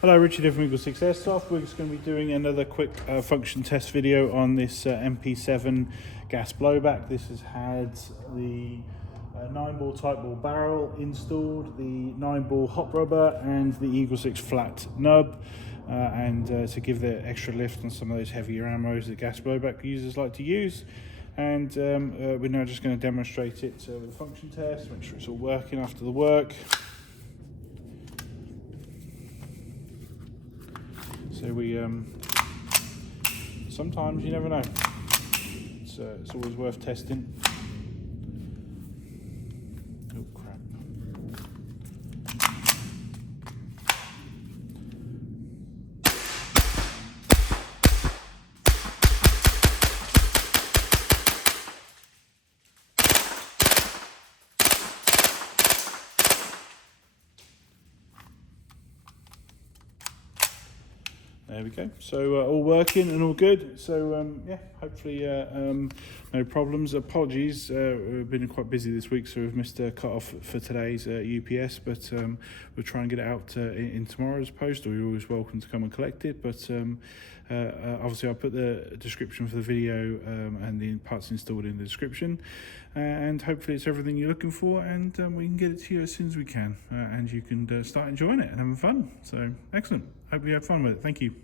Hello, Richard here from EagleSix Airsoft. We're just going to be doing another quick function test video on this MP7 gas blowback. This has had the Nineball type ball barrel installed, the Nineball Hop Rubber and the EagleSix flat nub, and to give the extra lift on some of those heavier ammos that gas blowback users like to use. And we're now just going to demonstrate it with a function test, make sure it's all working after the work. So we, sometimes you never know. It's always worth testing. Oh crap. There we go. So all working and all good. So yeah, hopefully no problems. Apologies, we've been quite busy this week, so we've missed a cut off for today's UPS. But we'll try and get it out in tomorrow's post. Or you're always welcome to come and collect it. But obviously, I'll put the description for the video and the parts installed in the description. And hopefully, it's everything you're looking for, and we can get it to you as soon as we can, and you can start enjoying it and having fun. So excellent. Hope you had fun with it. Thank you.